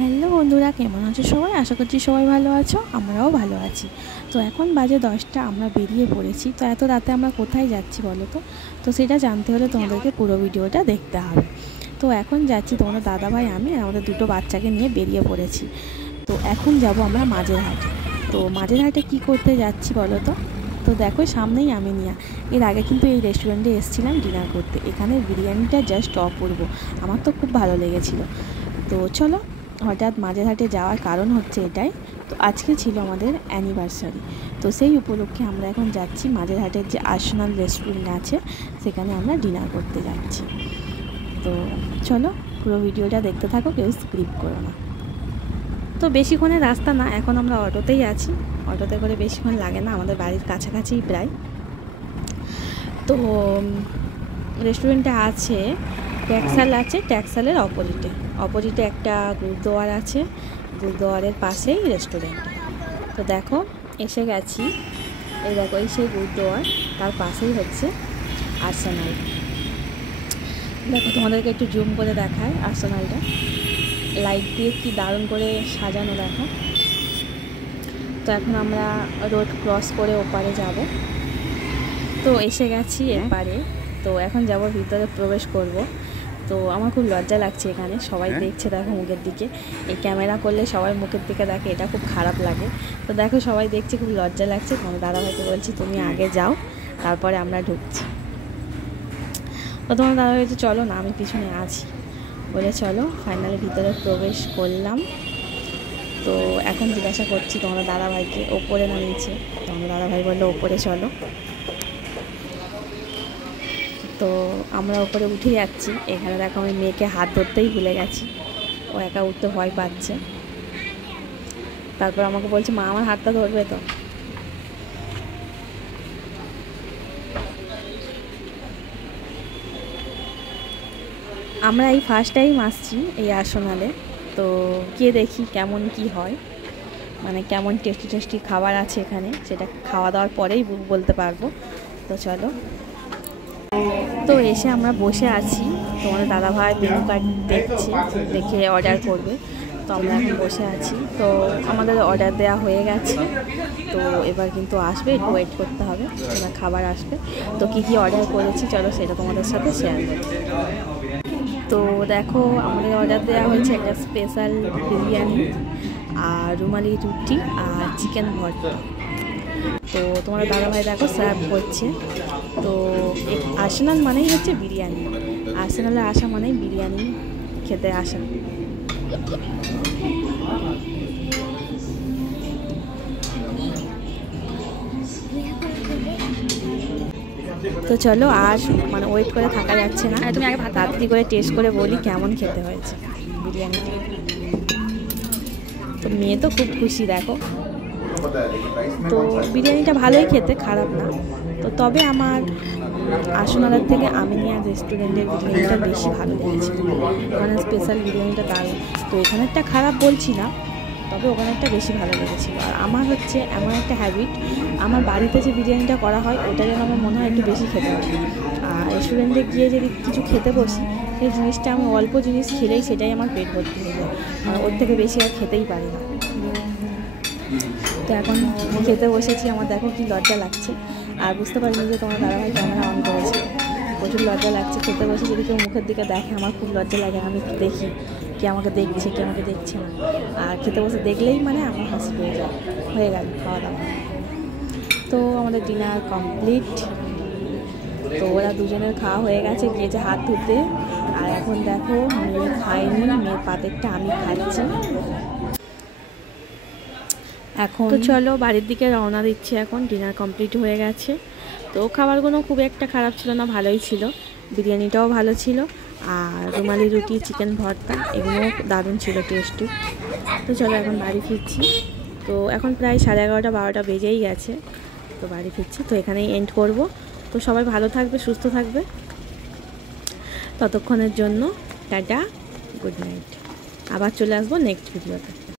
Hello বন্ধুরা, কেমন আছো সবাই? আশা করছি সবাই ভালো আছো, আমরাও ভালো আছি। তো এখন বাজে 10টা, আমরা বেরিয়ে পড়েছি। তো এত রাতে আমরা কোথায় যাচ্ছি বলো তো সেটা জানতে হলে তোমাদেরকে পুরো ভিডিওটা দেখতে হবে। তো এখন যাচ্ছি, তোমাদের দাদাভাই আমি আর আমাদের দুটো বাচ্চাকে নিয়ে বেরিয়ে পড়েছি। তো এখন যাব আমরা মাঝেরহাট। তো মাঝেরহাটে কি করতে যাচ্ছি বলো তো দেখো সামনেই আমিনিয়া। এর আগে কিন্তু এই রেস্টুরেন্টে এসেছিলাম ডিনার করতে। এখানে বিরিয়ানিটা জাস্ট অপূর্ব, আমার তো খুব ভালো লেগেছিলো। তো চলো, হঠাৎ মাঝেরহাটে যাওয়ার কারণ হচ্ছে এটাই। তো আজকে ছিল আমাদের অ্যানিভার্সারি, তো সেই উপলক্ষে আমরা এখন যাচ্ছি মাঝেরহাটের যে আর্সেনাল রেস্টুরেন্ট আছে সেখানে আমরা ডিনার করতে যাচ্ছি। তো চলো পুরো ভিডিওটা দেখতে থাকো, কেউ স্ক্রিপ্ট করো না। তো বেশিক্ষণের রাস্তা না, এখন আমরা অটোতেই আছি। অটোতে করে বেশিক্ষণ লাগে না, আমাদের বাড়ির কাছাকাছিই প্রায়। তো রেস্টুরেন্টটা আছে ট্যাক্সাল আছে, ট্যাক্সালের অপোজিটে একটা গুরুদুয়ার আছে, গুরুদুয়ারের পাশেই রেস্টুরেন্ট। তো দেখো এসে গেছি, এই দেখো এই সেই গুরুদুয়ার, তার পাশেই হচ্ছে আর্সেনাল। দেখো তোমাদেরকে একটু জুম করে দেখায় আর্সেনালটা, লাইট দিয়ে কি দারুণ করে সাজানো দেখো। তো এখন আমরা রোড ক্রস করে ওপারে যাব। তো এসে গেছি এপারে। তো এখন যাব ভিতরে, প্রবেশ করব। তো আমার খুব লজ্জা লাগছে, এখানে সবাই দেখছে দেখো মুখের দিকে। এই ক্যামেরা করলে সবাই মুখের দিকে দেখে, এটা খুব খারাপ লাগে। তো দেখো সবাই দেখছে, খুব লজ্জা লাগছে। তোমার দাদাভাইকে বলছি তুমি আগে যাও, তারপরে আমরা ঢুকছি। তো তোমার দাদাভাই বলছে চলো না, আমি পিছনে আছি বলে চলো। ফাইনালি ভিতরে প্রবেশ করলাম। তো এখন জিজ্ঞাসা করছি তোমার দাদাভাইকে ওপরে না নিচে। তোমার দাদাভাই বললো ওপরে চলো। তো আমরা ওপরে উঠে যাচ্ছি। এখানে দেখো আমি মেয়েকে হাত ধরতেই ভুলে গেছি, ও একা উঠতে ভয় পাচ্ছে। তারপর আমাকে বলছে মা আমার হাতটা ধরবে তো। আমরা এই ফার্স্ট টাইম আসছি এই আর্সেনালে। তো গিয়ে দেখি কেমন কি হয়, মানে কেমন টেস্টি খাবার আছে এখানে, সেটা খাওয়া দাওয়ার পরেই বলতে পারবো। তো চলো। তো এসে আমরা বসে আছি, তোমাদের দাদাভাই মেনু কার্ড দেখছি, দেখে অর্ডার করবে। তো আমরা এখন বসে আছি। তো আমাদের অর্ডার দেওয়া হয়ে গেছে। তো এবার কিন্তু আসবে, একটু ওয়েট করতে হবে, এবার খাবার আসবে। তো কী কী অর্ডার করেছি চলো সেটা তোমাদের সাথে শেয়ার করি। তো দেখো আমাদের অর্ডার দেওয়া হয়েছে একটা স্পেশাল বিরিয়ানি আর রুমালি রুটি আর চিকেন ভর্তা। তো তোমার দাদাভাই দেখো সার্ভ করছে। তো আর্সেনাল মানেই হচ্ছে বিরিয়ানি, আর্সেনালে আসা মানেই বিরিয়ানি খেতে আসা। তো চলো আর মানে ওয়েট করে থাকা যাচ্ছে না, তুমি আগে তাড়াতাড়ি করে টেস্ট করে বলি কেমন খেতে হয়েছে বিরিয়ানিটা। তো মেয়ে তো খুব খুশি দেখো। তো বিরিয়ানিটা ভালোই খেতে, খারাপ না। তো তবে আমার আর্সেনালের থেকে আমিনিয়া রেস্টুরেন্টের বিরিয়ানিটা বেশি ভালো লেগেছে, মানে স্পেশাল বিরিয়ানিটা দারুণ। তো এখানেরটা খারাপ বলছি না, তবে ওখানেরটা বেশি ভালো লেগেছিলো। আর আমার হচ্ছে এমন একটা হ্যাবিট, আমার বাড়িতে যে বিরিয়ানিটা করা হয় ওটা যেন আমার মনে হয় একটু বেশি খেতে হয়। আর রেস্টুরেন্টে গিয়ে যদি কিছু খেতে বসি, সেই জিনিসটা আমি অল্প জিনিস খেলেই সেটাই আমার পেট ভর্তি হয়ে যায়, মানে ওর থেকে বেশি আর খেতেই পারি না। তো এখন খেতে বসেছি, আমার দেখো কি লজ্জা লাগছে। আর বুঝতে পারিনি যে তোমার দাদাভাই ক্যামেরা অন করেছে, প্রচুর লজ্জা লাগছে। খেতে বসে যদি কেউ মুখের দিকে দেখে আমার খুব লজ্জা লাগে, আমি দেখি কে আমাকে দেখছে কে আমাকে দেখছে না। আর খেতে বসে দেখলেই মানে আমার হাসি পেয়ে যায়। হয়ে গেল খাওয়া দাওয়া। তো আমাদের ডিনার কমপ্লিট। তো ওরা দুজনের খাওয়া হয়ে গেছে, গিয়েছে হাত ধুতে। আর এখন দেখো মেয়ে খায়নি, মেয়ের পাতেরটা আমি খাচ্ছি এখন। তো চলো বাড়ির দিকে রওনা দিচ্ছি এখন, ডিনার কমপ্লিট হয়ে গেছে। তো খাবারগুলো খুব একটা খারাপ ছিল না, ভালোই ছিল। বিরিয়ানিটাও ভালো ছিল, আর রুমালি রুটি চিকেন ভর্তা এগুলোও দারুণ ছিল, টেস্টি। তো চলো এখন বাড়ি ফিরছি। তো এখন প্রায় 11:30 12টা বেজেই গেছে। তো বাড়ি ফিরছি, তো এখানেই এন্ড করব। তো সবাই ভালো থাকবে, সুস্থ থাকবে, ততক্ষণের জন্য টাটা, গুড নাইট। আবার চলে আসবো নেক্সট ভিডিওতে।